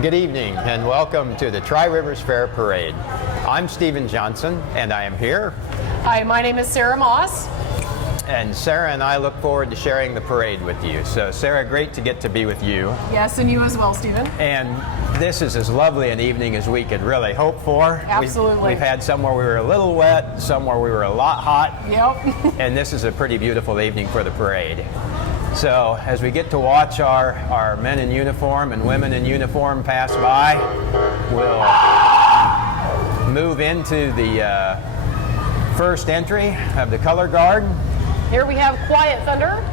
Good evening and welcome to the Tri-Rivers Fair Parade. I'm Stephen Johnson and I am here. Hi, my name is Sarah Moss. And Sarah and I look forward to sharing the parade with you. So Sarah, great to get to be with you. Yes, and you as well, Stephen. And this is as lovely an evening as we could really hope for. Absolutely. We've had some where we were a little wet, some where we were a lot hot. Yep. And this is a pretty beautiful evening for the parade. So as we get to watch our men in uniform and women in uniform pass by, we'll move into the first entry of the color guard. Here we have Quiet Thunder.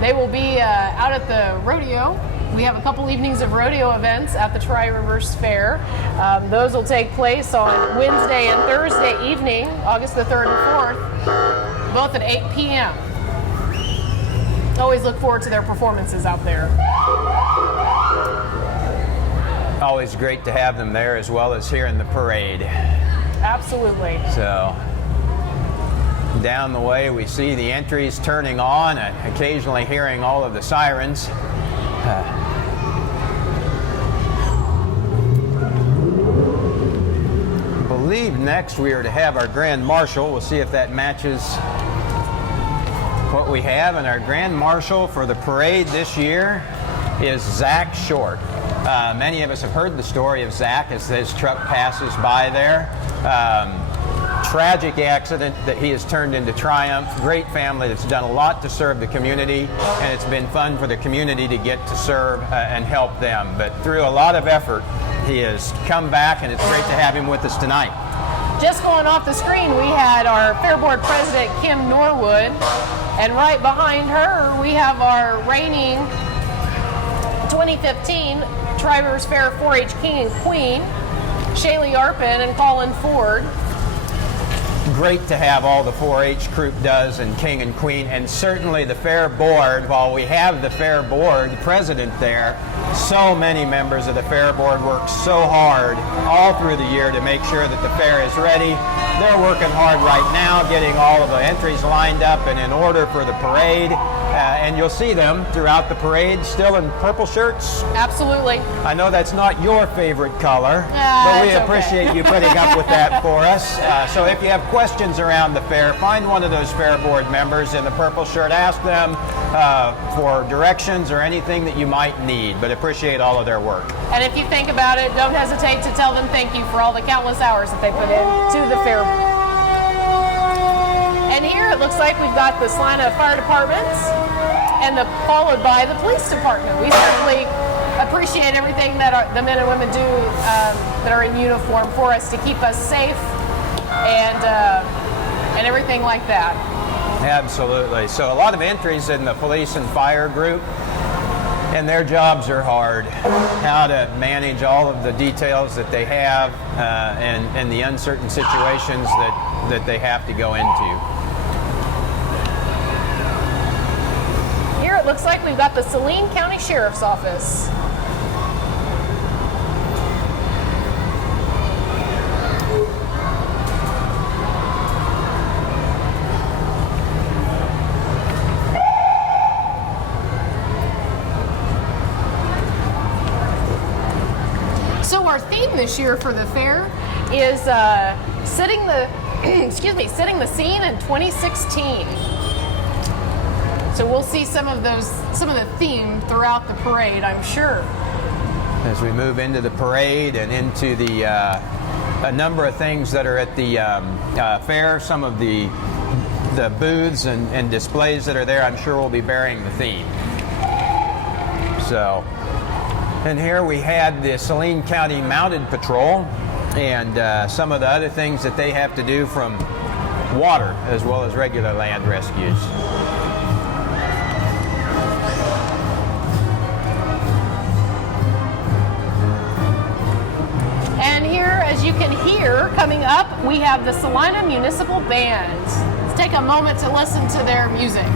They will be out at the rodeo. We have a couple evenings of rodeo events at the Tri-Rivers Fair. Those will take place on Wednesday and Thursday evening, August the 3rd and 4th, both at 8 p.m. Always look forward to their performances out there. Always great to have them there as well as here in the parade. Absolutely. So down the way we see the entries turning on and occasionally hearing all of the sirens. I believe next we are to have our Grand Marshal. We'll see if that matches what we have. And our Grand Marshal for the parade this year is Zach Short. Many of us have heard the story of Zach as his truck passes by there. Tragic accident that he has turned into triumph. Great family that's done a lot to serve the community, and it's been fun for the community to get to serve and help them. But through a lot of effort, he has come back, and it's great to have him with us tonight. Just going off the screen, we had our Fair Board President, Kim Norwood, and right behind her, we have our reigning 2015 Tri-Rivers Fair 4-H King and Queen, Shaylee Arpin and Colin Ford. Great to have all the 4-H group does and King and Queen, and certainly the Fair Board. While we have the Fair Board president there, so many members of the Fair Board work so hard all through the year to make sure that the fair is ready. They're working hard right now getting all of the entries lined up and in order for the parade. And you'll see them throughout the parade still in purple shirts. Absolutely. I know that's not your favorite color, but we appreciate you putting up with that for us. So if you have questions around the fair, find one of those Fair Board members in the purple shirt. Ask them for directions or anything that you might need, but appreciate all of their work. And if you think about it, don't hesitate to tell them thank you for all the countless hours that they put into the fair. And here it looks like we've got the Salina Fire Departments and followed by the Police Department. We certainly appreciate everything that the men and women do that are in uniform for us to keep us safe and everything like that. Absolutely. So a lot of entries in the police and fire group, and their jobs are hard. How to manage all of the details that they have and the uncertain situations that they have to go into. Here it looks like we've got the Salina County Sheriff's Office. So our theme this year for the fair is setting the scene in 2016. So we'll see some of the theme throughout the parade, I'm sure. As we move into the parade and into the a number of things that are at the fair, some of the booths and displays that are there, I'm sure will be bearing the theme. So, and here we had the Salina County Mounted Patrol and some of the other things that they have to do from water as well as regular land rescues. And here, as you can hear, coming up, we have the Salina Municipal Band. Let's take a moment to listen to their music.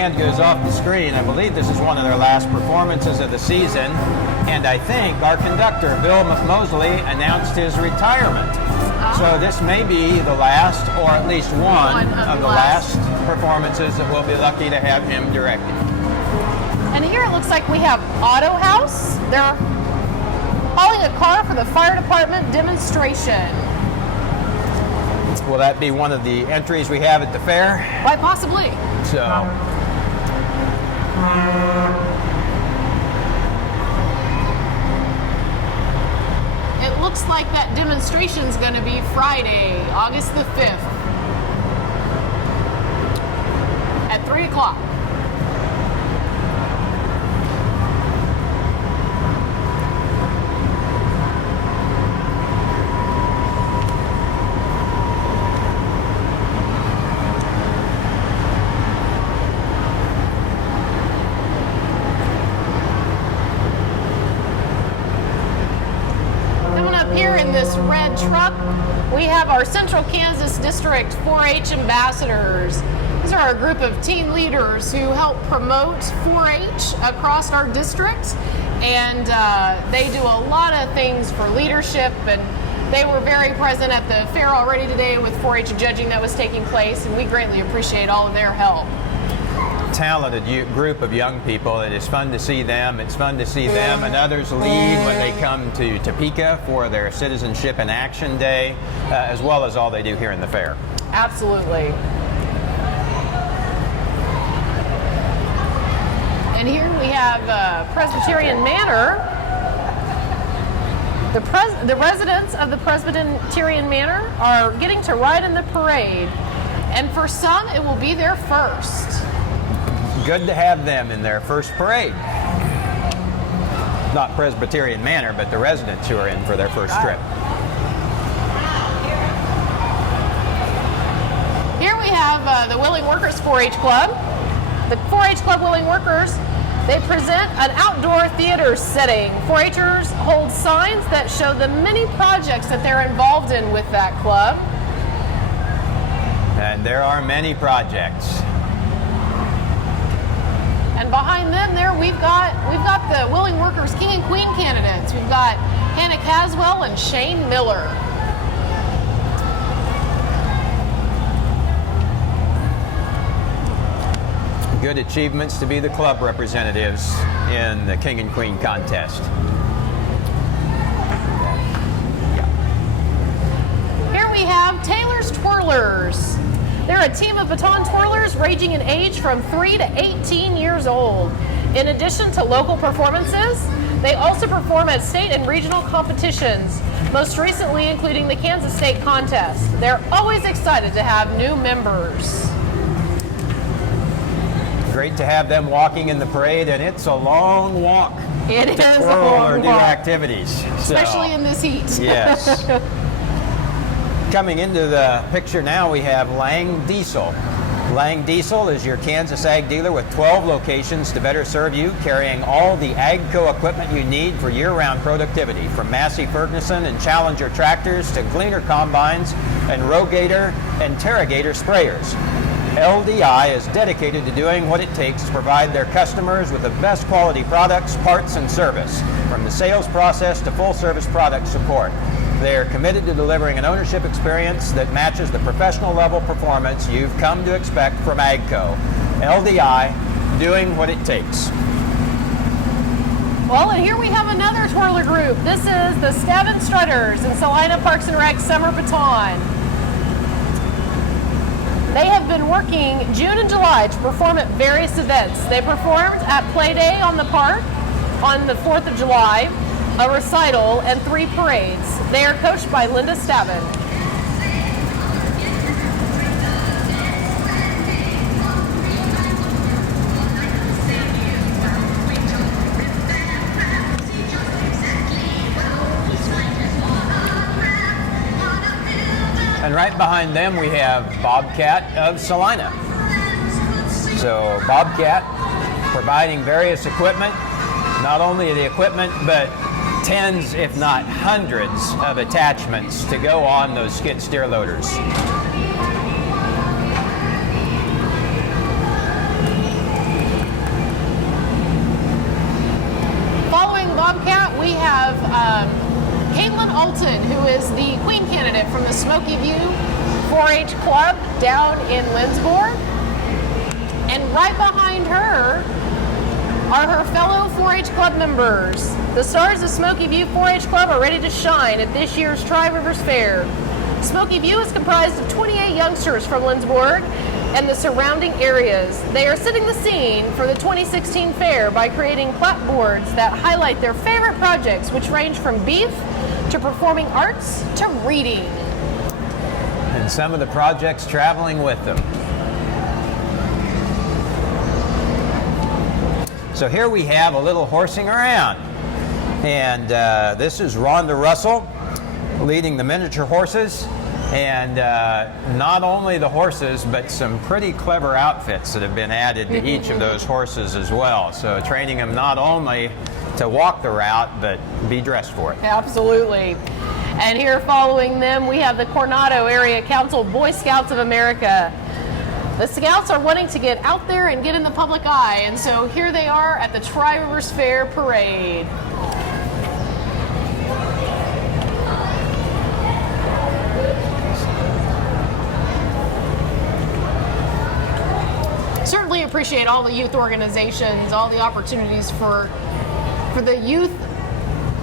band goes off the screen, I believe this is one of their last performances of the season, and I think our conductor, Bill McMosley, announced his retirement. So this may be the last, or at least one of the last performances that we'll be lucky to have him directing. And here it looks like we have Auto House. They're hauling a car for the fire department demonstration. Will that be one of the entries we have at the fair? Quite possibly. So, it looks like that demonstration is going to be Friday, August the 5th at 3 o'clock. Here in this red truck, we have our Central Kansas District 4-H ambassadors. These are a group of teen leaders who help promote 4-H across our district, and they do a lot of things for leadership, and they were very present at the fair already today with 4-H judging that was taking place, and we greatly appreciate all of their help. Talented group of young people. It is fun to see them. It's fun to see them and others lead when they come to Topeka for their Citizenship in Action Day, as well as all they do here in the fair. Absolutely. And here we have Presbyterian Manor. The residents of the Presbyterian Manor are getting to ride in the parade, and for some it will be their first. Good to have them in their first parade. Not Presbyterian Manor, but the residents who are in for their first trip. Here we have the Willing Workers 4-H Club. The 4-H Club Willing Workers, they present an outdoor theater setting. 4-Hers hold signs that show the many projects that they're involved in with that club. And there are many projects. And behind them there we've got the Willing Workers King and Queen candidates. We've got Hannah Caswell and Shane Miller. Good achievements to be the club representatives in the King and Queen contest. Here we have Taylor's Twirlers. They're a team of baton twirlers ranging in age from 3 to 18 years old. In addition to local performances, they also perform at state and regional competitions, most recently including the Kansas State Contest. They're always excited to have new members. Great to have them walking in the parade, and it's a long walk. It is a Twirl long or do walk, activities. especially in this heat. Yes. Coming into the picture now, we have Lang Diesel. Lang Diesel is your Kansas Ag dealer with 12 locations to better serve you, carrying all the AGCO equipment you need for year-round productivity, from Massey Ferguson and Challenger tractors to Gleaner combines and Rogator and Terragator sprayers. LDI is dedicated to doing what it takes to provide their customers with the best quality products, parts, and service, from the sales process to full-service product support. They are committed to delivering an ownership experience that matches the professional level performance you've come to expect from AGCO. LDI, doing what it takes. Well, and here we have another twirler group. This is the Stab and Strutters in Salina Parks and Rec Summer Baton. They have been working June and July to perform at various events. They performed at Play Day on the park on the 4th of July, a recital, and 3 parades. They are coached by Linda Stavin. And right behind them we have Bobcat of Salina. So Bobcat providing various equipment, not only the equipment, but tens, if not hundreds, of attachments to go on those skid steer loaders. we have Caitlin Alton, who is the queen candidate from the Smoky View 4-H Club down in Lindsborg. And right behind her are her fellow 4-H Club members. The stars of Smoky View 4-H Club are ready to shine at this year's Tri-Rivers Fair. Smoky View is comprised of 28 youngsters from Lindsborg and the surrounding areas. They are setting the scene for the 2016 fair by creating clapboards that highlight their favorite projects, which range from beef to performing arts to reading. And some of the projects traveling with them. So here we have a little horsing around. And this is Rhonda Russell leading the miniature horses. And not only the horses, but some pretty clever outfits that have been added to each of those horses as well. So training them not only to walk the route, but be dressed for it. Absolutely. And here following them, we have the Coronado Area Council Boy Scouts of America. The Scouts are wanting to get out there and get in the public eye, and so here they are at the Tri-Rivers Fair Parade. Certainly appreciate all the youth organizations, all the opportunities for the youth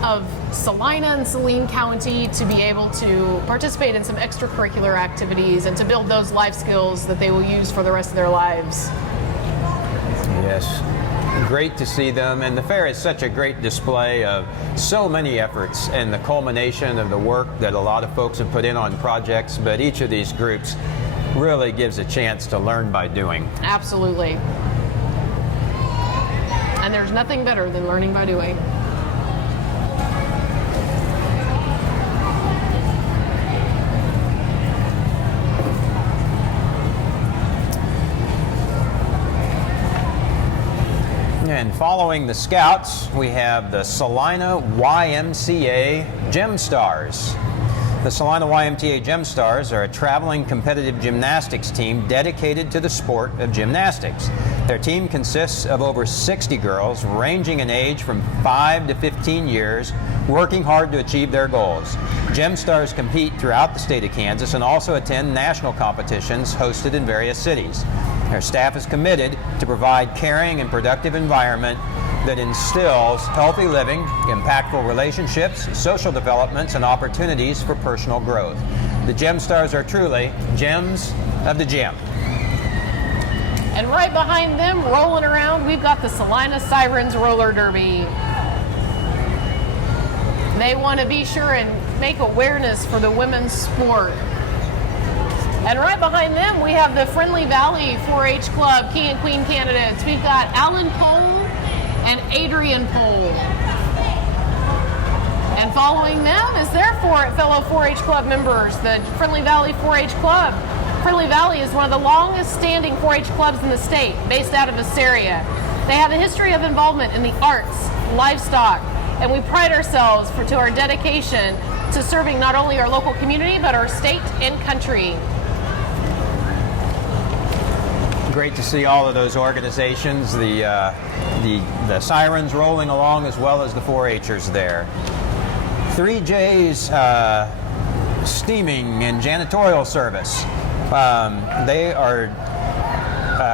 of Salina and Saline County to be able to participate in some extracurricular activities and to build those life skills that they will use for the rest of their lives. Yes, great to see them. And the fair is such a great display of so many efforts and the culmination of the work that a lot of folks have put in on projects, but each of these groups really gives a chance to learn by doing. Absolutely. And there's nothing better than learning by doing. And following the Scouts, we have the Salina YMCA Gem Stars. The Salina YMCA Gem Stars are a traveling competitive gymnastics team dedicated to the sport of gymnastics. Their team consists of over 60 girls ranging in age from 5 to 15 years, working hard to achieve their goals. Gem Stars compete throughout the state of Kansas and also attend national competitions hosted in various cities. Their staff is committed to provide caring and productive environment that instills healthy living, impactful relationships, social developments, and opportunities for personal growth. The Gem Stars are truly gems of the gem. And right behind them, rolling around, we've got the Salina Sirens Roller Derby. They want to be sure and make awareness for the women's sport. And right behind them, we have the Friendly Valley 4-H Club King and Queen candidates. We've got Alan Pole and Adrian Pole. And following them is their fellow 4-H Club members, the Friendly Valley 4-H Club. Friendly Valley is one of the longest standing 4-H clubs in the state, based out of Assyria. They have a history of involvement in the arts, livestock, and we pride ourselves to our dedication to serving not only our local community, but our state and country. Great to see all of those organizations, the Sirens rolling along as well as the 4-Hers there. 3J's steaming and janitorial service. They are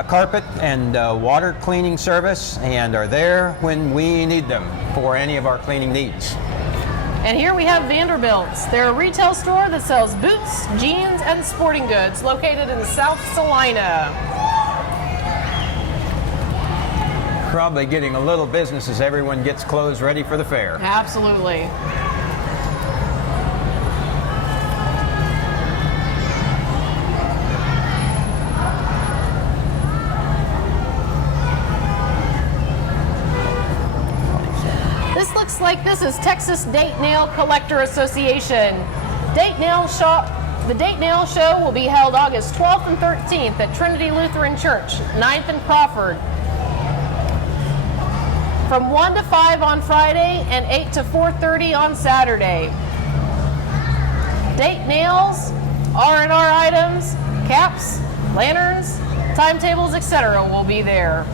carpet and water cleaning service and are there when we need them for any of our cleaning needs. And here we have Vanderbilt's. They're a retail store that sells boots, jeans, and sporting goods located in South Salina. Probably getting a little business as everyone gets clothes ready for the fair. Absolutely. This looks like this is Texas Date Nail Collector Association. The Date Nail Show will be held August 12th and 13th at Trinity Lutheran Church, 9th and Crawford. From 1 to 5 on Friday and 8 to 4:30 on Saturday. Date nails, R&R items, caps, lanterns, timetables, etc. will be there.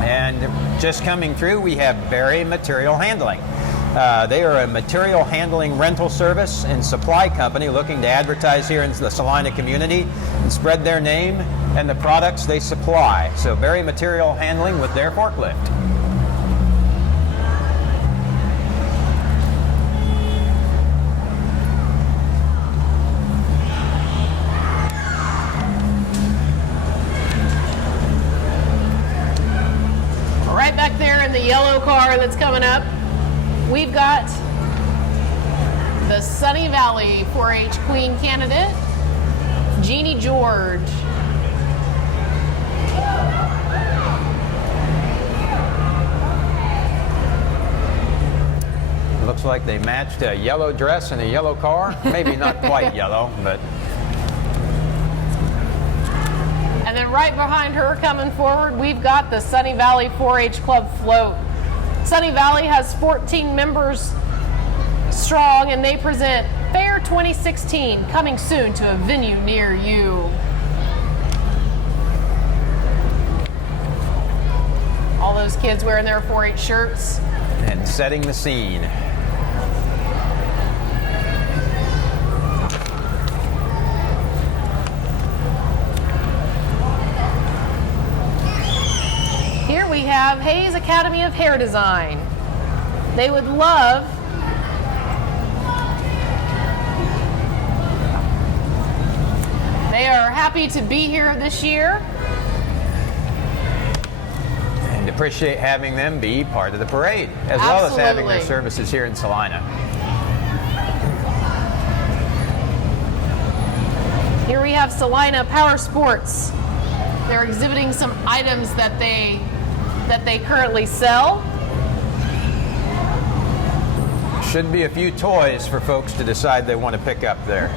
And And just coming through, we have Berry Material Handling. They are a material handling rental service and supply company looking to advertise here in the Salina community and spread their name and the products they supply. So Berry Material Handling with their forklift. Right back there in the yellow car that's coming up, we've got the Sunny Valley 4-H Queen candidate, Jeannie George. Looks like they matched a yellow dress and a yellow car. Maybe not quite yellow, but... And then right behind her coming forward, we've got the Sunny Valley 4-H Club float. Sunny Valley has 14 members strong, and they present Fair 2016, coming soon to a venue near you. All those kids wearing their 4-H shirts. And setting the scene. Here we have Hayes Academy of Hair Design. They would love They are happy to be here this year. And appreciate having them be part of the parade, as well as having their services here in Salina. Here we have Salina Power Sports. They're exhibiting some items that they currently sell. Should be a few toys for folks to decide they want to pick up there,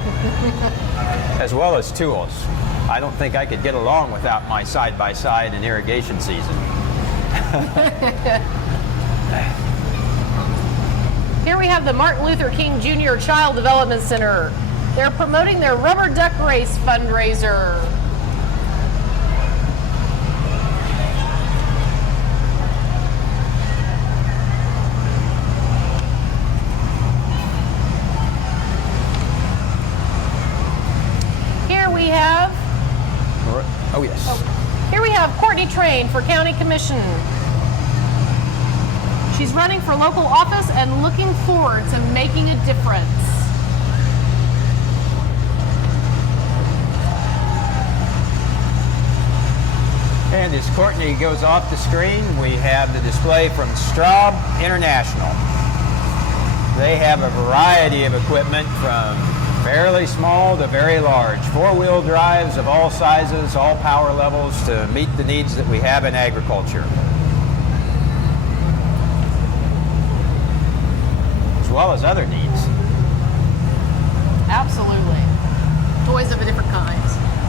as well as tools. I don't think I could get along without my side-by-side in irrigation season. Here we have the Martin Luther King Jr. Child Development Center. They're promoting their Rubber Duck Race fundraiser. Here we have Oh, yes. Here we have Courtney Train for County Commission. She's running for local office and looking forward to making a difference. And as Courtney goes off the screen, we have the display from Straub International. They have a variety of equipment from fairly small to very large. Four-wheel drives of all sizes, all power levels to meet the needs that we have in agriculture. As well as other needs. Absolutely. Toys of a different kind.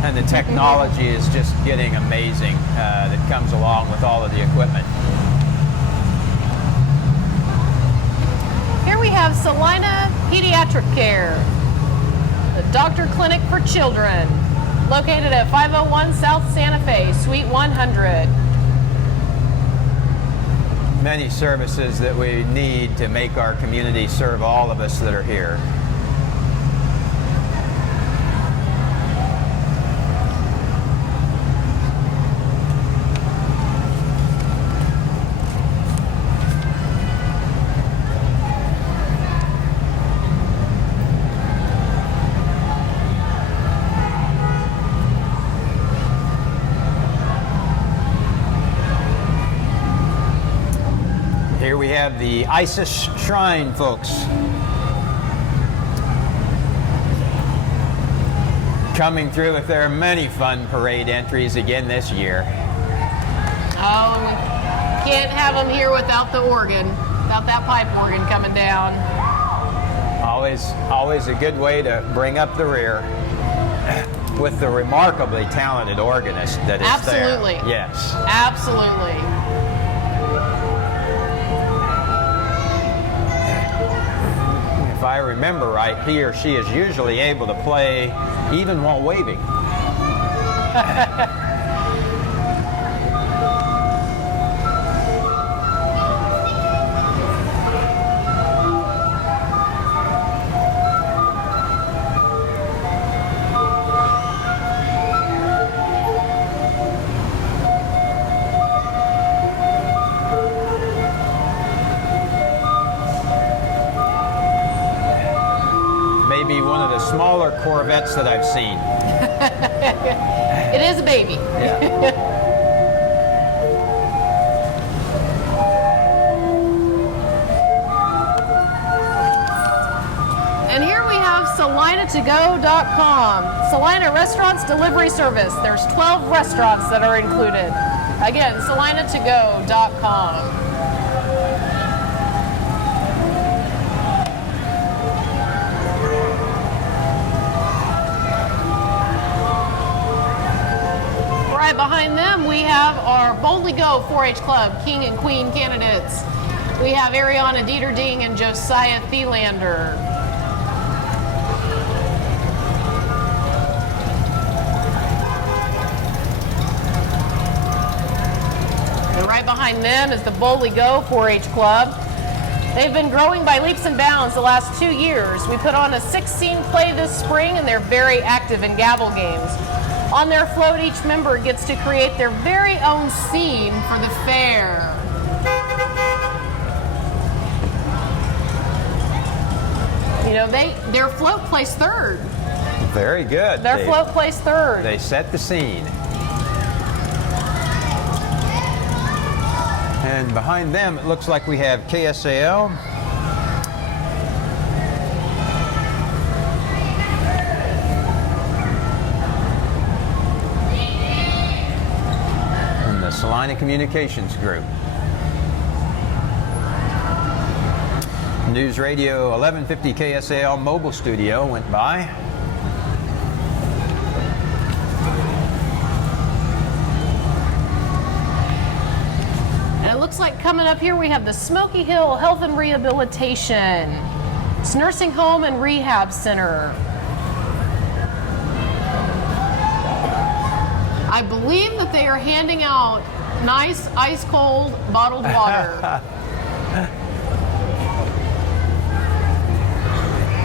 And the technology is just getting amazing that comes along with all of the equipment. Here we have Salina Pediatric Care, the doctor clinic for children, located at 501 South Santa Fe, Suite 100. Many services that we need to make our community serve all of us that are here. Here we have the Isis Shrine folks. Coming through with their many fun parade entries again this year. Oh, we can't have them here without the organ, without that pipe organ coming down. Always a good way to bring up the rear with the remarkably talented organist that is Absolutely. there. Yes. Absolutely. If I remember right, he or she is usually able to play even while waving. smaller Corvettes that I've seen. It is a baby. Yeah. And here we have SalinaToGo.com. Salina Restaurants Delivery Service. There's 12 restaurants that are included. Again, SalinaToGo.com. Right behind them, we have our Boldly Go 4-H Club King and Queen candidates. We have Ariana Dieterding and Josiah Thielander. And right behind them is the Boldly Go 4-H Club. They've been growing by leaps and bounds the last 2 years. We put on a 6-scene play this spring, and they're very active in gavel games. On their float, each member gets to create their very own scene for the fair. You know, their float placed third. Very good. Their float placed third. They set the scene. And behind them, it looks like we have KSAL. And the Salina Communications Group. News Radio 1150 KSAL mobile studio went by. Looks like coming up here we have the Smoky Hill Health and Rehabilitation. It's nursing home and rehab center. I believe that they are handing out nice ice cold bottled water.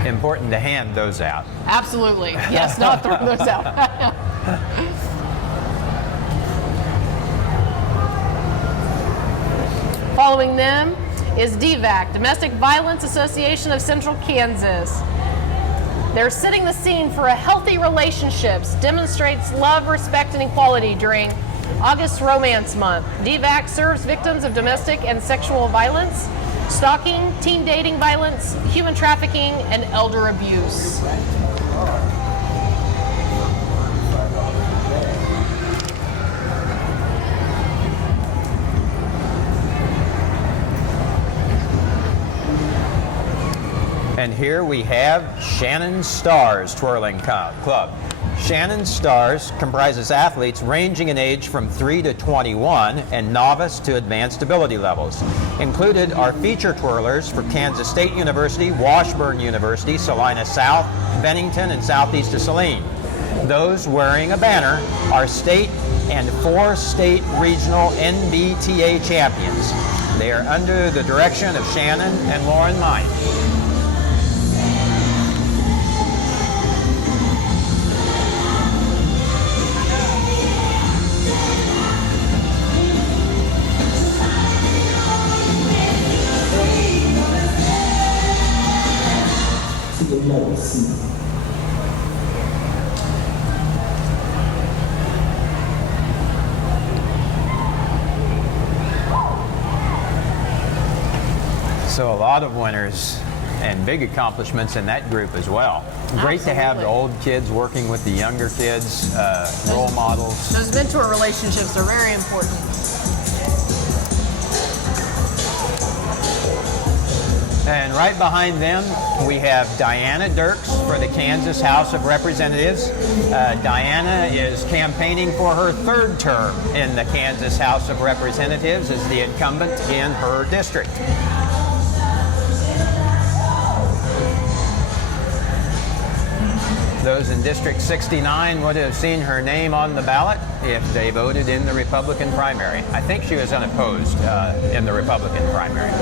Important to hand those out. Absolutely. Yes, not throw those out. Following them is DVAC, Domestic Violence Association of Central Kansas. They're setting the scene for a healthy relationships, demonstrates love, respect, and equality during August Romance Month. DVAC serves victims of domestic and sexual violence, stalking, teen dating violence, human trafficking, and elder abuse. And here we have Shannon Stars Twirling Club. Shannon Stars comprises athletes ranging in age from 3 to 21 and novice to advanced ability levels. Included are feature twirlers for Kansas State University, Washburn University, Salina South, Bennington, and southeast of Saline. Those wearing a banner are state and 4 state regional NBTA champions. They are under the direction of Shannon and Lauren Mine. So a lot of winners and big accomplishments in that group as well. Great to have the old kids working with the younger kids, role models. Those mentor relationships are very important. And right behind them, we have Diana Dirks for the Kansas House of Representatives. Diana is campaigning for her 3rd term in the Kansas House of Representatives as the incumbent in her district. Those in District 69 would have seen her name on the ballot if they voted in the Republican primary. I think she was unopposed in the Republican primary.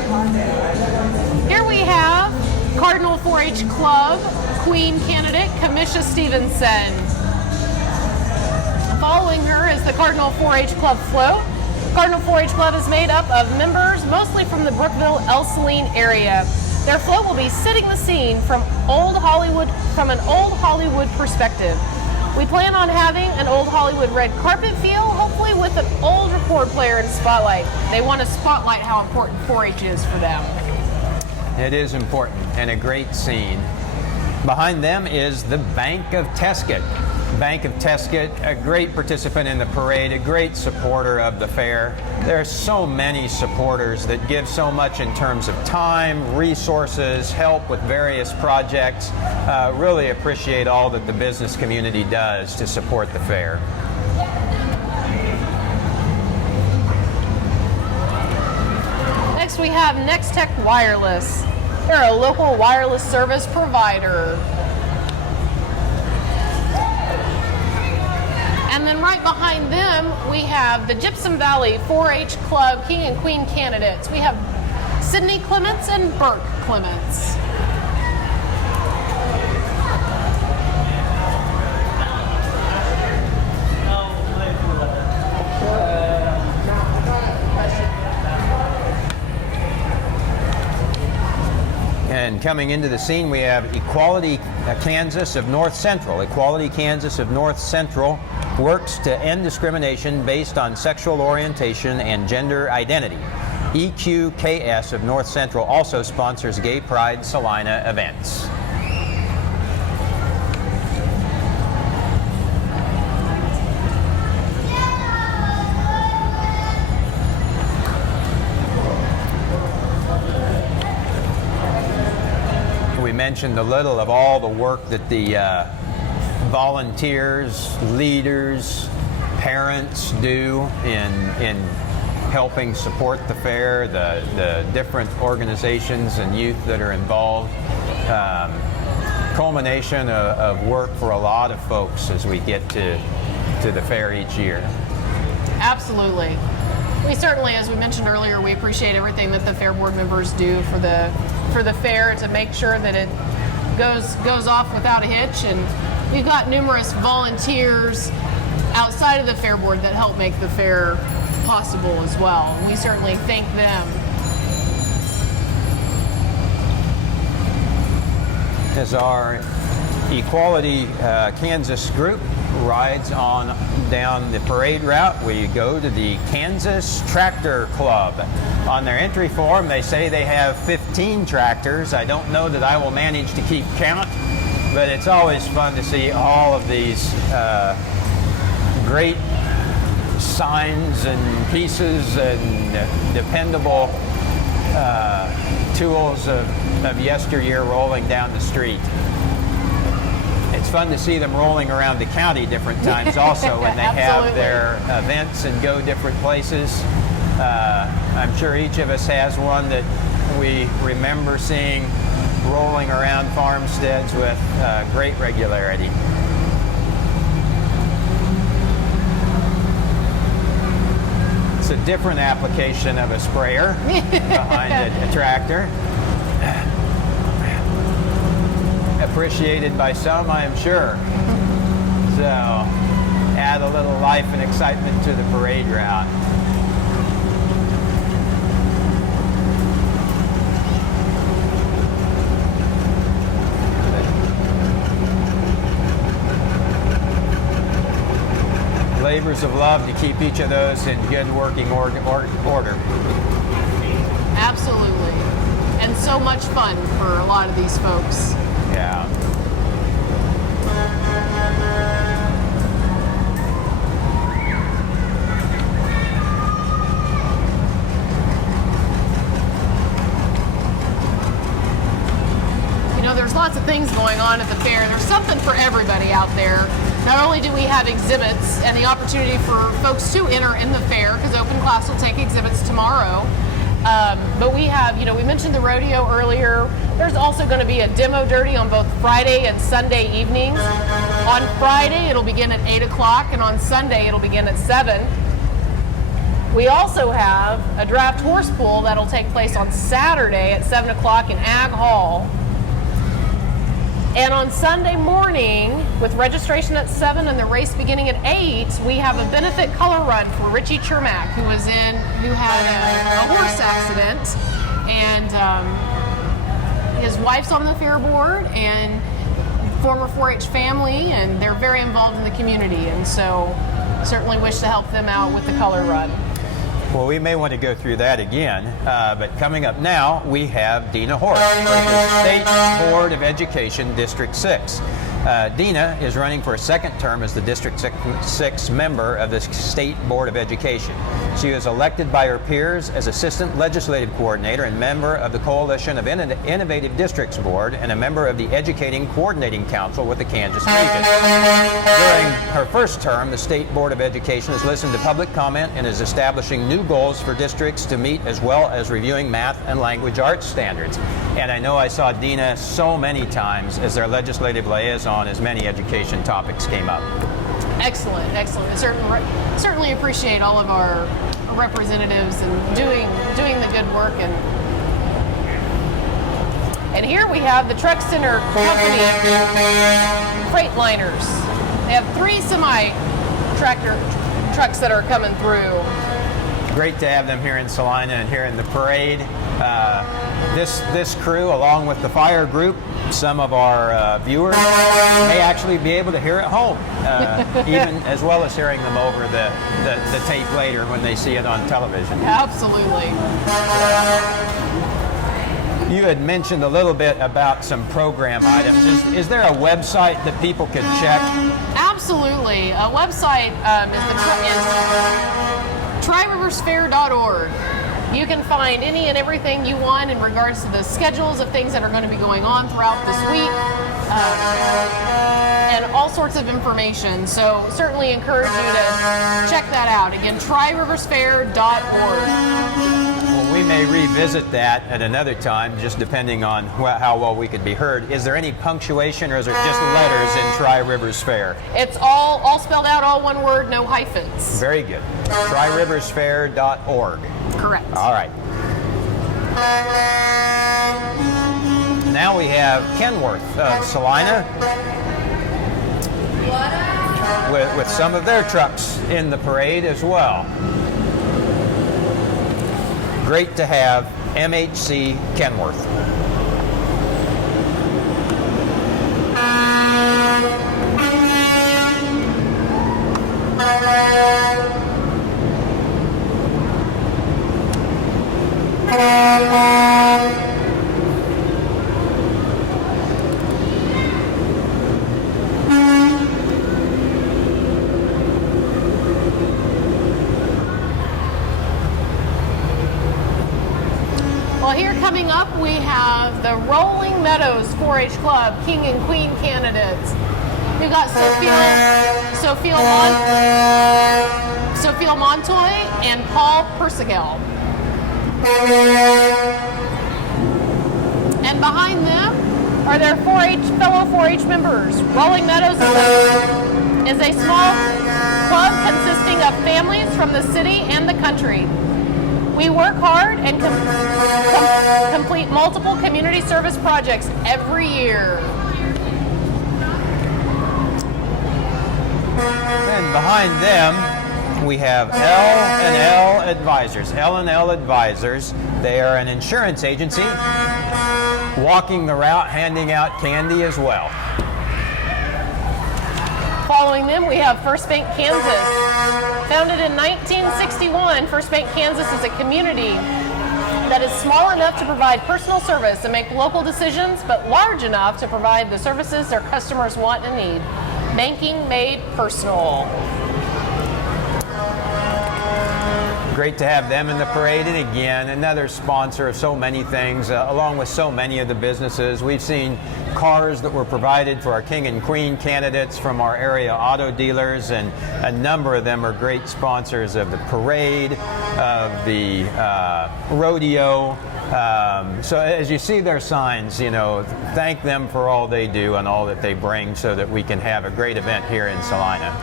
Here we have Cardinal 4-H Club Queen candidate Kamisha Stevenson. Following her is the Cardinal 4-H Club float. Cardinal 4-H Club is made up of members mostly from the Brookville, El Saline area. Their float will be setting the scene from an old Hollywood perspective. We plan on having an old Hollywood red carpet feel, hopefully with an old record player in spotlight. They want to spotlight how important 4-H is for them. It is important and a great scene. Behind them is the Bank of Tesket. Bank of Tesket, a great participant in the parade, a great supporter of the fair. There are so many supporters that give so much in terms of time, resources, help with various projects. Really appreciate all that the business community does to support the fair. Next we have Nextech Wireless. They're a local wireless service provider. And then right behind them, we have the Gypsum Valley 4-H Club King and Queen candidates. We have Sydney Clements and Burke Clements. And coming into the scene, we have Equality Kansas of North Central. Equality Kansas of North Central works to end discrimination based on sexual orientation and gender identity. EQKS of North Central also sponsors Gay Pride Salina events. We mentioned a little of all the work that the volunteers, leaders, parents do in helping support the fair, the different organizations and youth that are involved. Culmination of work for a lot of folks as we get to the fair each year. Absolutely. We certainly, as we mentioned earlier, we appreciate everything that the fair board members do for the fair to make sure that it goes off without a hitch. And we've got numerous volunteers outside of the fair board that help make the fair possible as well. And we certainly thank them. As our Equality Kansas group rides on down the parade route, we go to the Kansas Tractor Club. On their entry form, they say they have 15 tractors. I don't know that I will manage to keep count, but it's always fun to see all of these great signs and pieces and dependable tools of yesteryear rolling down the street. It's fun to see them rolling around the county different times also when they have their events and go different places. I'm sure each of us has one that we remember seeing rolling around farmsteads with great regularity. It's a different application of a sprayer behind a tractor. Appreciated by some, I am sure. So, add a little life and excitement to the parade route. Labors of love to keep each of those in good working order. Absolutely. And so much fun for a lot of these folks. Yeah. You know, there's lots of things going on at the fair. There's something for everybody out there. Not only do we have exhibits and the opportunity for folks to enter in the fair, because open class will take exhibits tomorrow, but we have, we mentioned the rodeo earlier. There's also going to be a demo derby on both Friday and Sunday evenings. On Friday, it'll begin at 8 o'clock, and on Sunday, it'll begin at 7. We also have a draft horse pool that'll take place on Saturday at 7 o'clock in Ag Hall. And on Sunday morning, with registration at 7 and the race beginning at 8, we have a benefit color run for Richie Chermak, who had a horse accident, and his wife's on the fair board and former 4-H family, and they're very involved in the community, and so certainly wish to help them out with the color run. Well, we may want to go through that again, but coming up now, we have Dina Horst for the State Board of Education, District 6. Dina is running for a second term as the District 6 member of the State Board of Education. She was elected by her peers as Assistant Legislative Coordinator and member of the Coalition of Innovative Districts Board and a member of the Educating Coordinating Council with the Kansas region. During her first term, the State Board of Education has listened to public comment and is establishing new goals for districts to meet, as well as reviewing math and language arts standards. And I know I saw Dina so many times as their legislative liaison as many education topics came up. Excellent, excellent. I certainly appreciate all of our representatives and doing the good work. And here we have the Truck Center Company Freightliners. They have 3 semi-tractor trucks that are coming through. Great to have them here in Salina and here in the parade. This crew, along with the fire group, some of our viewers may actually be able to hear at home, even as well as hearing them over the tape later when they see it on television. Absolutely. You had mentioned a little bit about some program items. Is there a website that people could check? Absolutely. A website is TriRiversFair.org. You can find any and everything you want in regards to the schedules of things that are going to be going on throughout this week, and all sorts of information. So certainly encourage you to check that out. Again, TriRiversFair.org. Well, we may revisit that at another time, just depending on how well we could be heard. Is there any punctuation, or is it just letters in Tri-Rivers Fair? It's all spelled out, all one word, no hyphens. Very good. TriRiversFair.org. Correct. All right. Now we have Kenworth of Salina with some of their trucks in the parade as well. Great to have MHC Kenworth. Well, here coming up, we have the Rolling Meadows 4-H Club King and Queen candidates. We've got Sophia Montoy and Paul Persigal. And behind them are their fellow 4-H members. Rolling Meadows is a small club consisting of families from the city and the country. We work hard and complete multiple community service projects every year. And behind them, we have L&L Advisors. L&L Advisors, they are an insurance agency walking the route, handing out candy as well. Following them, we have First Bank Kansas. Founded in 1961, First Bank Kansas is a community that is small enough to provide personal service and make local decisions, but large enough to provide the services their customers want and need. Banking made personal. Great to have them in the parade, and again, another sponsor of so many things, along with so many of the businesses. We've seen cars that were provided for our King and Queen candidates from our area auto dealers, and a number of them are great sponsors of the parade, of the rodeo. So as you see their signs, thank them for all they do and all that they bring so that we can have a great event here in Salina.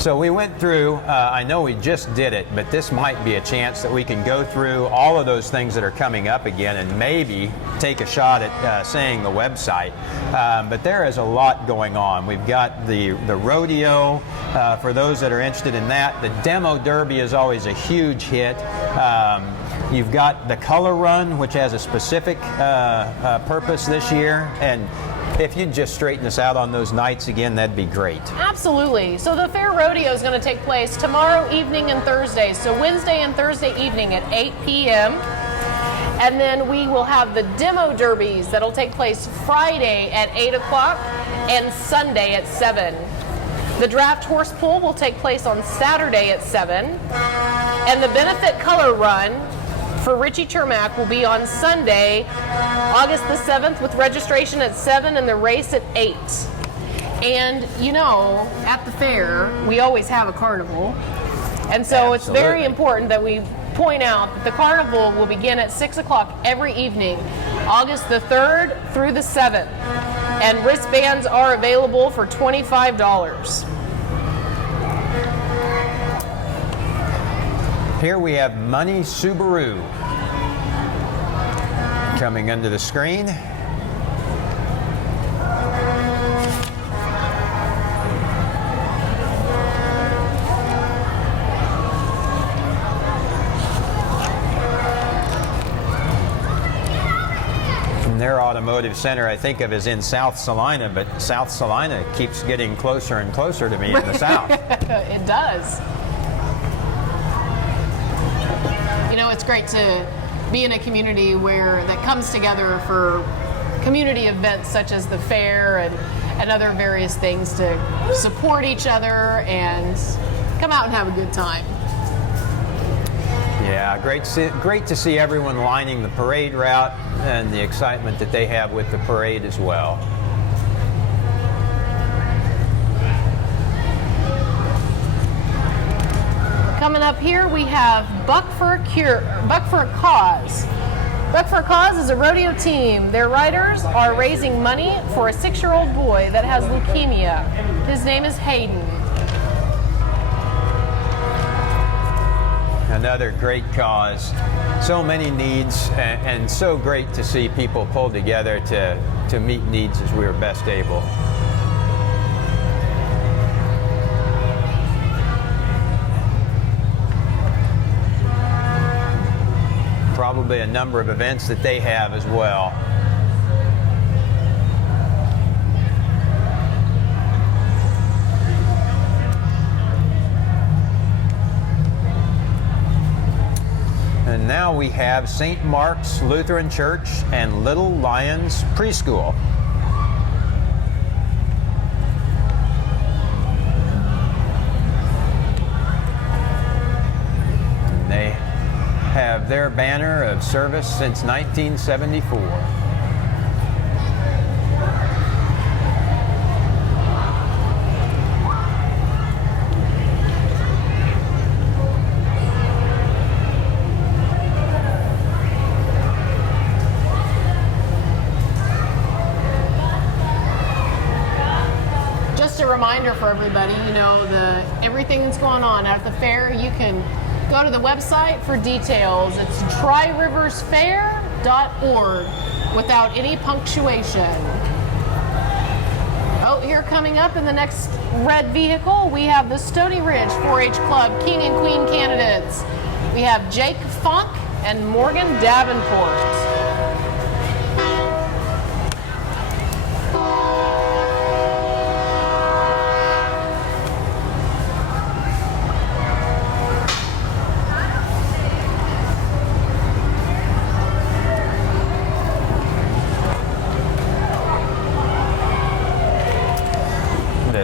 So we went through, I know we just did it, but this might be a chance that we can go through all of those things that are coming up again and maybe take a shot at saying the website. But there is a lot going on. We've got the rodeo, for those that are interested in that. The demo derby is always a huge hit. You've got the color run, which has a specific purpose this year. And if you'd just straighten us out on those nights again, that'd be great. Absolutely. So the Fair Rodeo is going to take place tomorrow evening and Thursday. So Wednesday and Thursday evening at 8 p.m. And then we will have the demo derbies that'll take place Friday at 8 o'clock and Sunday at 7. The draft horse pull will take place on Saturday at 7. And the benefit color run for Richie Chermak will be on Sunday, August the 7th, with registration at 7 and the race at 8. And you know, at the fair, we always have a carnival. And so it's very important that we point out that the carnival will begin at 6 o'clock every evening, August the 3rd through the 7th. And wristbands are available for $25. Here we have Money Subaru coming under the screen. Their automotive center, I think of, is in South Salina, but South Salina keeps getting closer and closer to me in the south. It does. You know, it's great to be in a community that comes together for community events such as the fair and other various things to support each other and come out and have a good time. Yeah, great to see everyone lining the parade route and the excitement that they have with the parade as well. Coming up here, we have Buck for a Cause. Buck for a Cause is a rodeo team. Their riders are raising money for a 6-year-old boy that has leukemia. His name is Hayden. Another great cause. So many needs, and so great to see people pull together to meet needs as we are best able. Probably a number of events that they have as well. And now we have St. Mark's Lutheran Church and Little Lions Preschool. And they have their banner of service since 1974. Reminder for everybody, you know, everything that's going on at the fair, you can go to the website for details. It's tririversfair.org without any punctuation. Oh, here coming up in the next red vehicle, we have the Stony Ridge 4-H Club King and Queen candidates. We have Jake Funk and Morgan Davenport.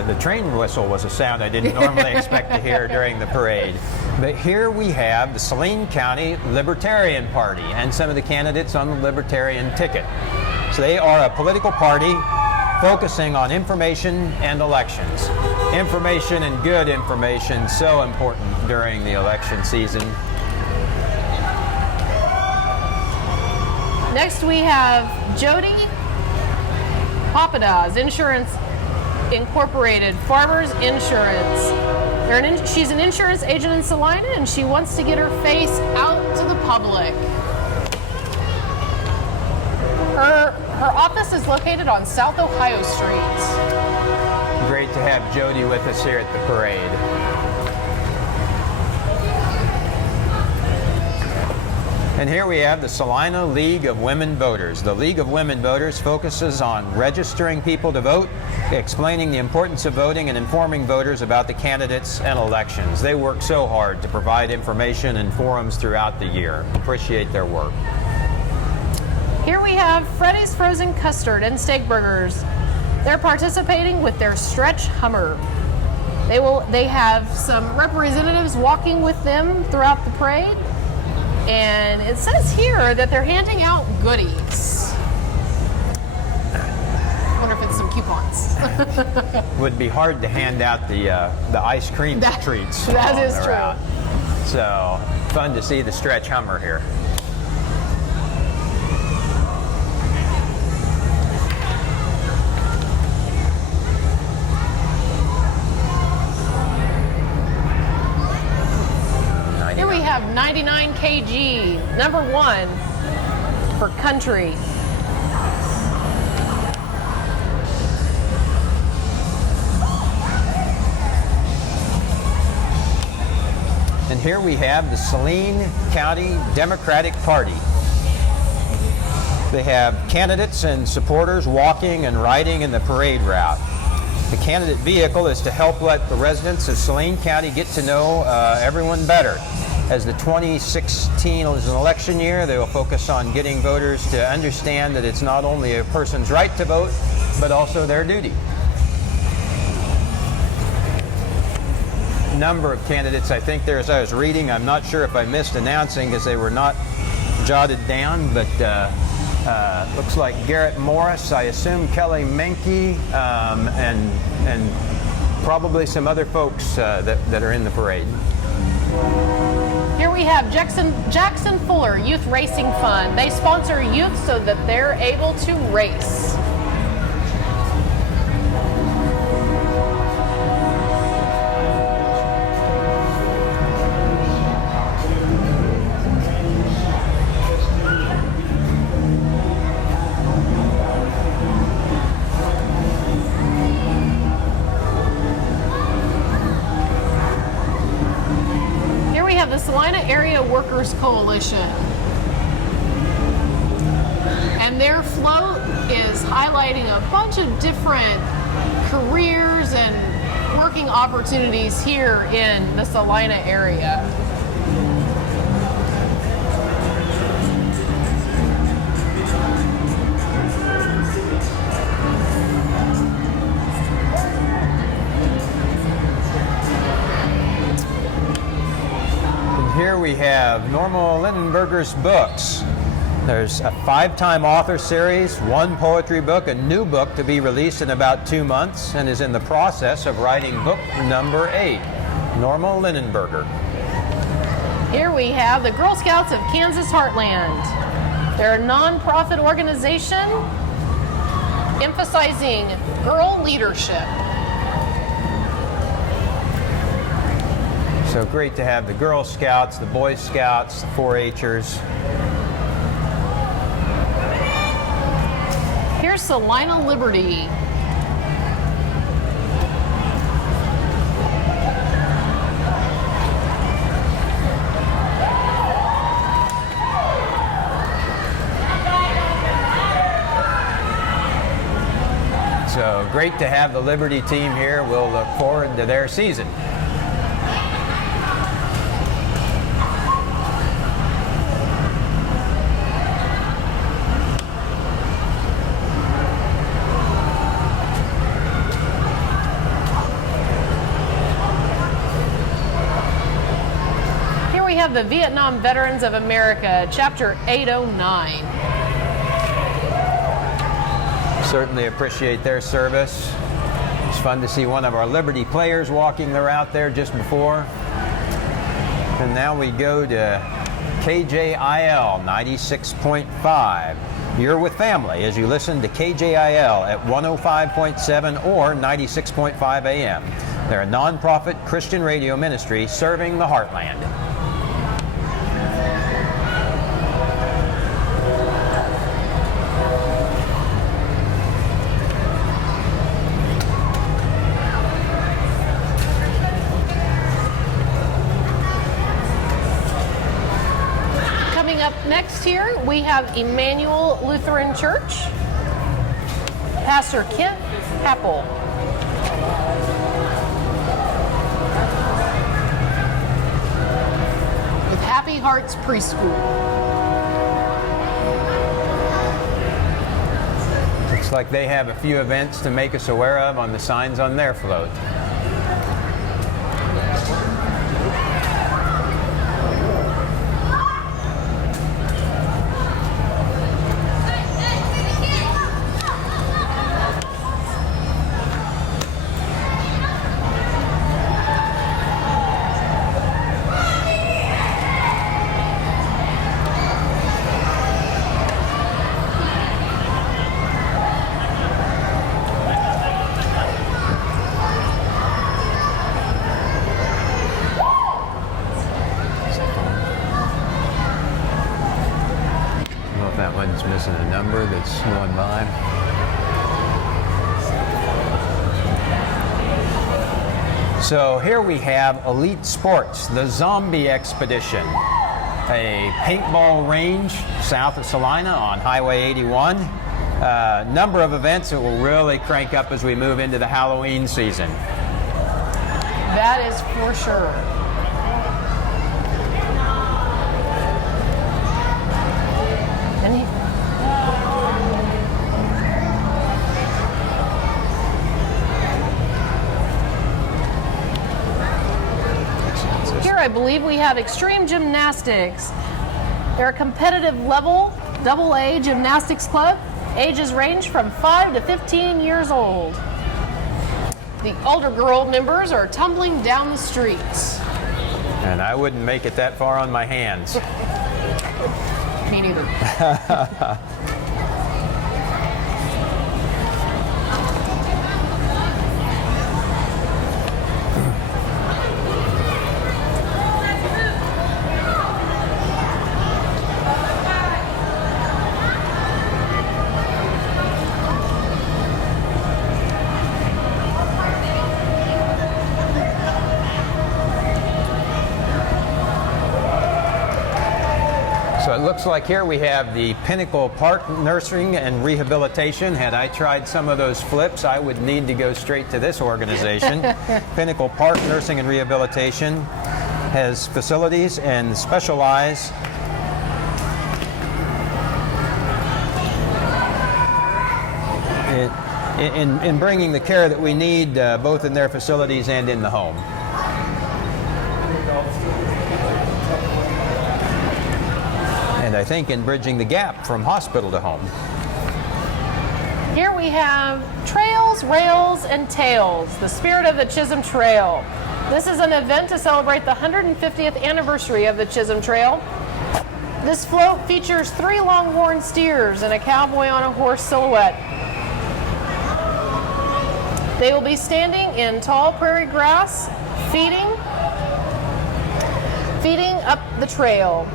The train whistle was a sound I didn't normally expect to hear during the parade. But here we have the Saline County Libertarian Party and some of the candidates on the Libertarian ticket. So they are a political party focusing on information and elections. Information and good information, so important during the election season. Next we have Jody Papadas, Insurance Incorporated, Farmers Insurance. She's an insurance agent in Salina, and she wants to get her face out to the public. Her office is located on South Ohio Street. Great to have Jody with us here at the parade. And here we have the Salina League of Women Voters. The League of Women Voters focuses on registering people to vote, explaining the importance of voting, and informing voters about the candidates and elections. They work so hard to provide information and forums throughout the year. Appreciate their work. Here we have Freddy's Frozen Custard and Steak Burgers. They're participating with their Stretch Hummer. They have some representatives walking with them throughout the parade. And it says here that they're handing out goodies. I wonder if it's some coupons. Would be hard to hand out the ice cream treats. That is true. Out. So fun to see the Stretch Hummer here. Here we have 99 kg, number 1 for country. And here we have the Salina County Democratic Party. They have candidates and supporters walking and riding in the parade route. The candidate vehicle is to help let the residents of Salina County get to know everyone better. As the 2016 is an election year, they will focus on getting voters to understand that it's not only a person's right to vote, but also their duty. Number of candidates, I think there, as I was reading, I'm not sure if I missed announcing because they were not jotted down, but looks like Garrett Morris, I assume Kelly Menke, and probably some other folks that are in the parade. Here we have Jackson Fuller Youth Racing Fund. They sponsor youth so that they're able to race. The Salina Area Workers Coalition, and their float is highlighting a bunch of different careers and working opportunities here in the Salina area. Here we have Norma Lindenberger's books. There's a 5-time author series, 1 poetry book, a new book to be released in about 2 months, and is in the process of writing book number 8. Norma Lindenberger. Here we have the Girl Scouts of Kansas Heartland. They're a non-profit organization emphasizing girl leadership. So great to have the Girl Scouts, the Boy Scouts, the 4-H'ers. Here's Salina Liberty. So great to have the Liberty team here. We'll look forward to their season. We have the Vietnam Veterans of America, Chapter 809. Certainly appreciate their service. It's fun to see one of our Liberty players walking the route there just before. And now we go to KJIL 96.5. You're with family as you listen to KJIL at 105.7 or 96.5 AM. They're a nonprofit Christian radio ministry serving the heartland. up next here, we have Emmanuel Lutheran Church. Pastor Kent Happel. With Happy Hearts Preschool. Looks like they have a few events to make us aware of on the signs on their float. That one's missing a number that's going by. So here we have Elite Sports, the Zombie Expedition, a paintball range south of Salina on Highway 81. Number of events that will really crank up as we move into the Halloween season. That is for sure. I believe we have Extreme Gymnastics. They're a competitive level AA gymnastics club. Ages range from 5 to 15 years old. The older girl members are tumbling down the streets. And I wouldn't make it that far on my hands. Me neither. So it looks like here we have the Pinnacle Park Nursing and Rehabilitation. Had I tried some of those flips, I would need to go straight to this organization. Pinnacle Park Nursing and Rehabilitation has facilities and specialize in bringing the care that we need both in their facilities and in the home. And I think in bridging the gap from hospital to home. Here we have Trails, Rails, and Tales, the Spirit of the Chisholm Trail. This is an event to celebrate the 150th anniversary of the Chisholm Trail. This float features 3 longhorn steers and a cowboy on a horse silhouette. They will be standing in tall prairie grass, feeding up the trail.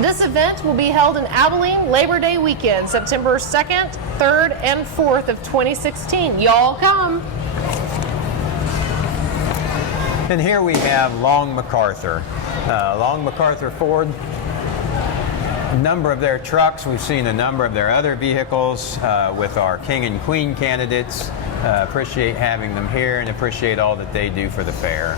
This event will be held in Abilene Labor Day weekend, September 2nd, 3rd, and 4th of 2016. Y'all come. And here we have Long MacArthur. Long MacArthur Ford, a number of their trucks. We've seen a number of their other vehicles with our King and Queen candidates. Appreciate having them here and appreciate all that they do for the fair.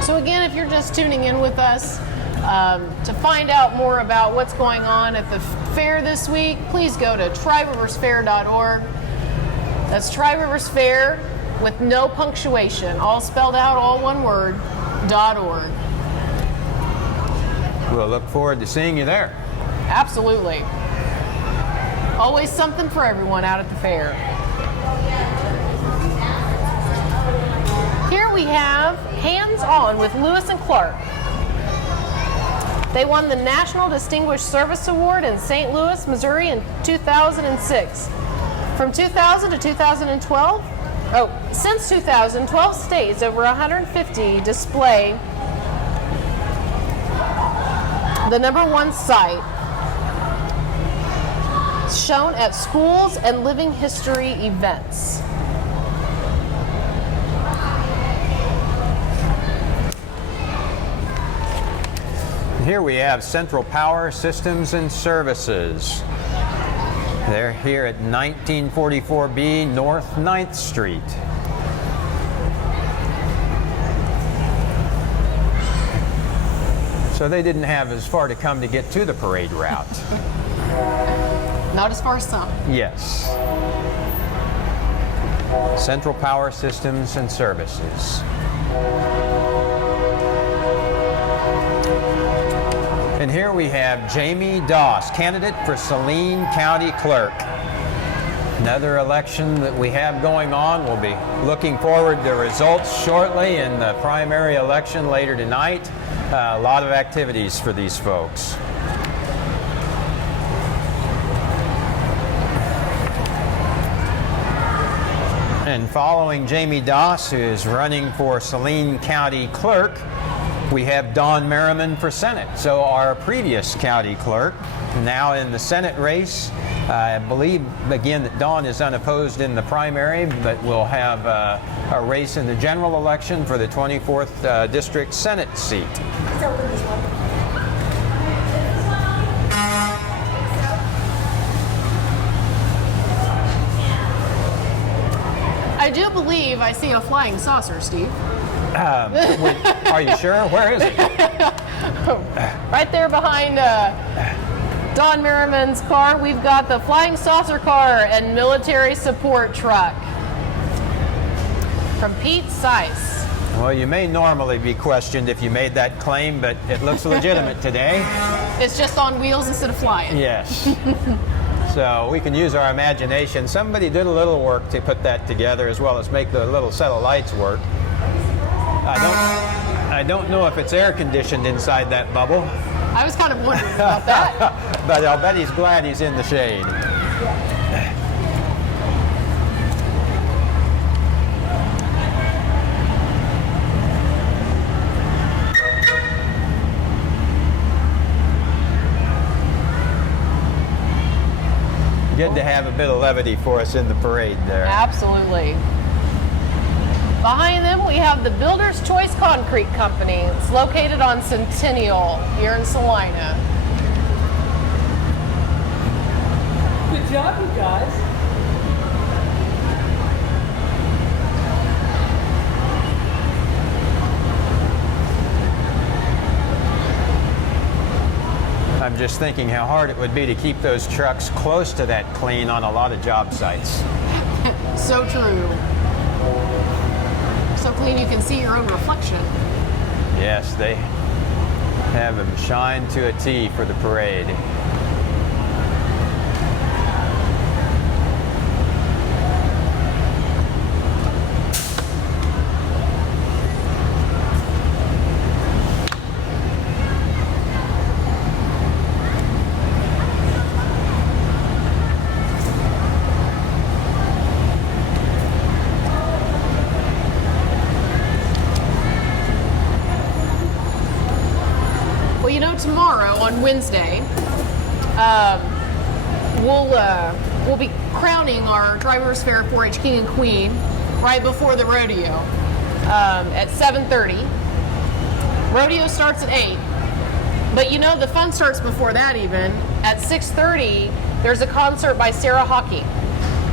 So again, if you're just tuning in with us, to find out more about what's going on at the fair this week, please go to TriRiversFair.org. That's Tri-Rivers Fair with no punctuation, all spelled out, all one word, .org. We'll look forward to seeing you there. Absolutely. Always something for everyone out at the fair. Here we have Hands On with Lewis and Clark. They won the National Distinguished Service Award in St. Louis, Missouri in 2006. From 2000 to 2012, since 2012 states, over 150 display the #1 site. shown at schools and living history events. Here we have Central Power Systems and Services. They're here at 1944B North 9th Street. So they didn't have as far to come to get to the parade route. Not as far as some. Yes. Central Power Systems and Services. And here we have Jamie Doss, candidate for Salina County Clerk. Another election that we have going on. We'll be looking forward to results shortly in the primary election later tonight. A lot of activities for these folks. And following Jamie Doss, who is running for Salina County Clerk, we have Dawn Merriman for Senate. So our previous county clerk, now in the Senate race. I believe, again, that Dawn is unopposed in the primary, but we'll have a race in the general election for the 24th District Senate seat. I do believe I see a flying saucer, Steve. Are you sure? Where is it? Right there behind Dawn Merriman's car, we've got the flying saucer car and military support truck from Pete Seiss. Well, you may normally be questioned if you made that claim, but it looks legitimate today. It's just on wheels instead of flying. Yes. So we can use our imagination. Somebody did a little work to put that together, as well as make the little set of lights work. I don't know if it's air conditioned inside that bubble. I was kind of wondering about that. But I'll bet he's glad he's in the shade. Good to have a bit of levity for us in the parade there. Absolutely. Behind them, we have the Builder's Choice Concrete Company. It's located on Centennial here in Salina. Good job, you guys. I'm just thinking how hard it would be to keep those trucks close to that clean on a lot of job sites. So true. So clean you can see your own reflection. Yes, they have them shine to a T for the parade. Well, you know, tomorrow on Wednesday, we'll be crowning our Drivers Fair 4-H King and Queen right before the rodeo at 7:30. Rodeo starts at 8, but you know the fun starts before that. Even at 6:30, there's a concert by Sarah Hockey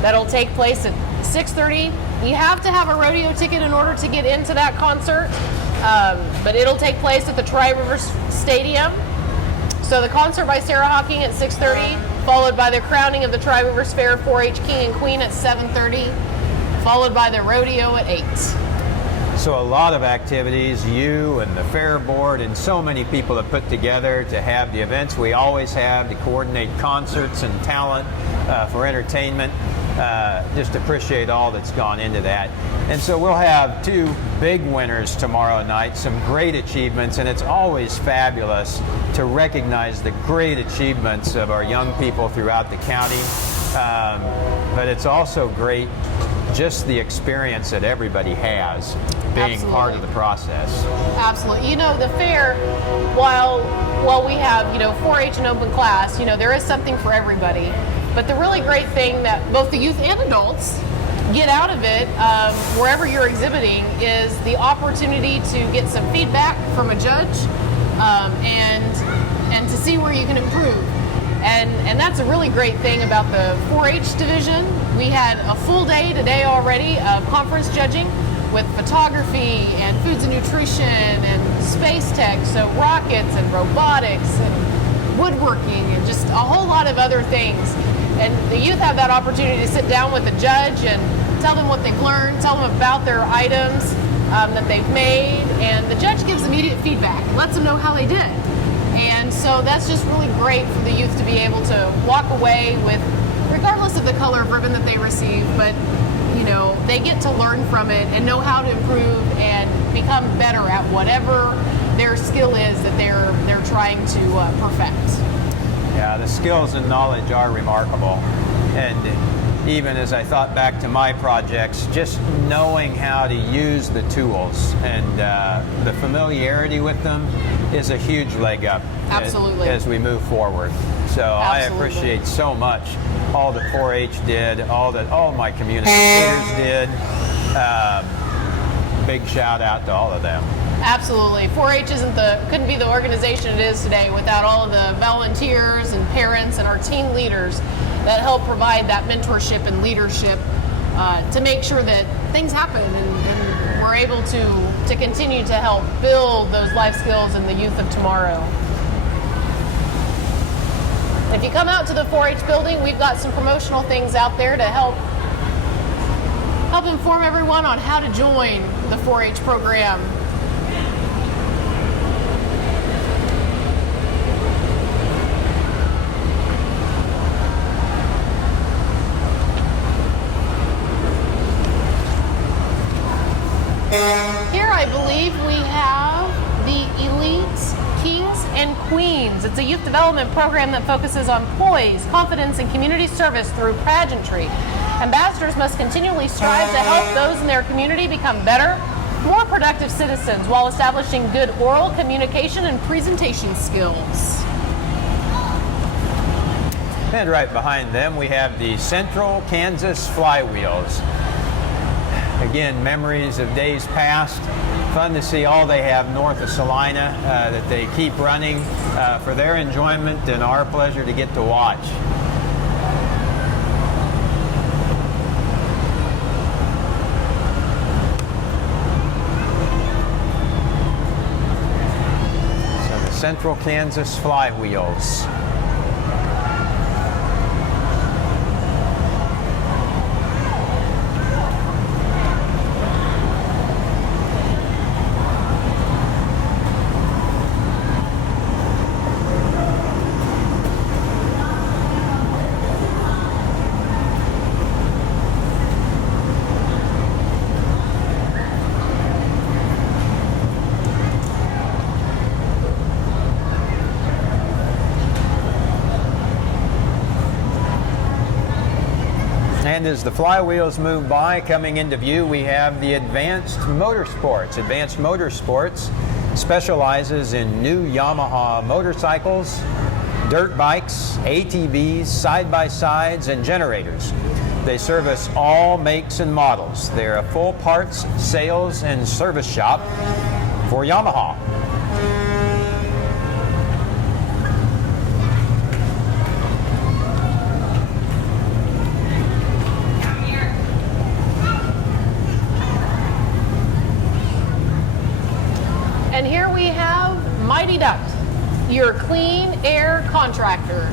that'll take place at 6:30. You have to have a rodeo ticket in order to get into that concert. But it'll take place at the Tri-River Stadium. So the concert by Sarah Hawking at 6:30, followed by the crowning of the Tri-Rivers Fair 4-H King and Queen at 7:30, followed by the rodeo at 8. So a lot of activities you and the fair board and so many people have put together to have the events we always have, to coordinate concerts and talent for entertainment. Just appreciate all that's gone into that. And so we'll have two big winners tomorrow night, some great achievements, and it's always fabulous to recognize the great achievements of our young people throughout the county. But it's also great just the experience that everybody has being part of the process. Absolutely. You know, the fair, while we have, 4-H and open class, there is something for everybody. But the really great thing that both the youth and adults get out of it, wherever you're exhibiting, is the opportunity to get some feedback from a judge, and to see where you can improve. And that's a really great thing about the 4-H division. We had a full day today already of conference judging with photography and foods and nutrition and space tech, so rockets and robotics and woodworking and just a whole lot of other things. And the youth have that opportunity to sit down with a judge and tell them what they've learned, tell them about their items that they've made, and the judge gives immediate feedback, lets them know how they did. And so that's just really great for the youth to be able to walk away with, regardless of the color of ribbon that they receive, but they get to learn from it and know how to improve and become better at whatever their skill is that they're trying to perfect. Yeah, the skills and knowledge are remarkable. And even as I thought back to my projects, just knowing how to use the tools and the familiarity with them is a huge leg up. Absolutely. As we move forward. So I Absolutely. appreciate so much all that 4-H did, all my community leaders did. Big shout out to all of them. Absolutely. 4-H couldn't be the organization it is today without all of the volunteers and parents and our team leaders that help provide that mentorship and leadership to make sure that things happen and we're able to continue to help build those life skills in the youth of tomorrow. If you come out to the 4-H building, we've got some promotional things out there to help inform everyone on how to join the 4-H program. Here I believe we have the Elite Kings and Queens. It's a youth development program that focuses on poise, confidence, and community service through pageantry. Ambassadors must continually strive to help those in their community become better, more productive citizens while establishing good oral communication and presentation skills. And right behind them we have the Central Kansas Flywheels. Again, memories of days past. Fun to see all they have north of Salina that they keep running for their enjoyment and our pleasure to get to watch. So the Central Kansas Flywheels. And as the flywheels move by, coming into view, we have the Advanced Motorsports. Advanced Motorsports specializes in new Yamaha motorcycles, dirt bikes, ATVs, side-by-sides, and generators. They service all makes and models. They're a full parts, sales, and service shop for Yamaha. And here we have Mighty Duct, your clean air contractor.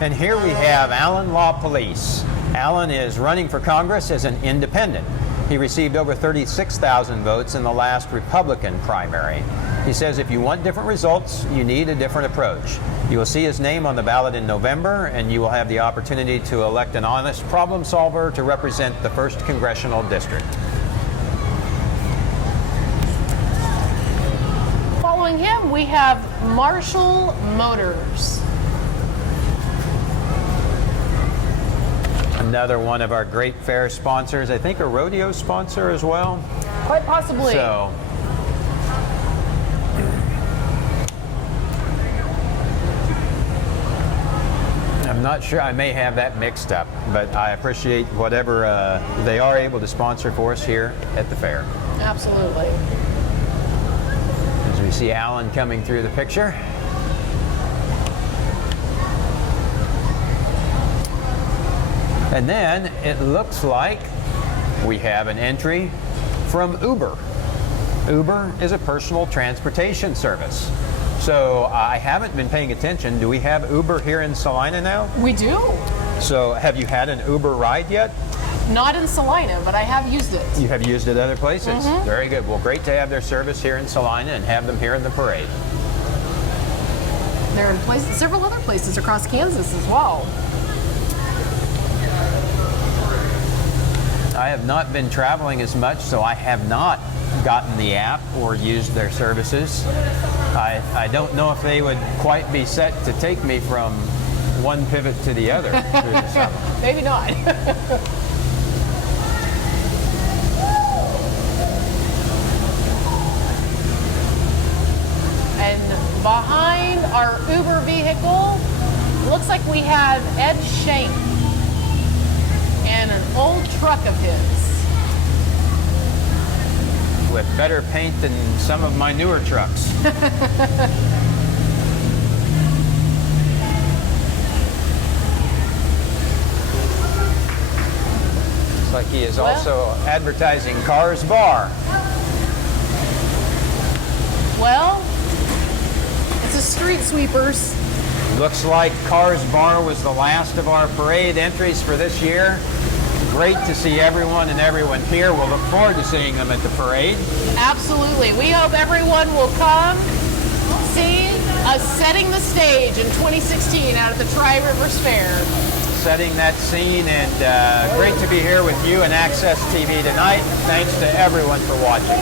And here we have Allen Law Police. Allen is running for Congress as an independent. He received over 36,000 votes in the last Republican primary. He says if you want different results, you need a different approach. You will see his name on the ballot in November, and you will have the opportunity to elect an honest problem solver to represent the 1st Congressional District. on, we have Marshall Motors. Another one of our great fair sponsors. I think a rodeo sponsor as well. Quite possibly. So, I'm not sure. I may have that mixed up, but I appreciate whatever they are able to sponsor for us here at the fair. Absolutely. As we see Alan coming through the picture. And then it looks like we have an entry from Uber. Uber is a personal transportation service. So I haven't been paying attention. Do we have Uber here in Salina now? We do. So have you had an Uber ride yet? Not in Salina, but I have used it. You have used it other places? Very good. Well, great to have their service here in Salina and have them here in the parade. They're in places, several other places across Kansas as well. I have not been traveling as much, so I have not gotten the app or used their services. I don't know if they would quite be set to take me from one pivot to the other through the summer. Maybe not. And behind our Uber vehicle, looks like we have Ed Shank and an old truck of his. With better paint than some of my newer trucks. Looks like he is also advertising Cars Bar. Well, it's a street sweepers. Looks like Cars Bar was the last of our parade entries for this year. Great to see everyone and everyone here. We'll look forward to seeing them at the parade. Absolutely. We hope everyone will come see us setting the stage in 2016 out at the Tri-Rivers Fair. Setting that scene, and great to be here with you and Access TV tonight. Thanks to everyone for watching.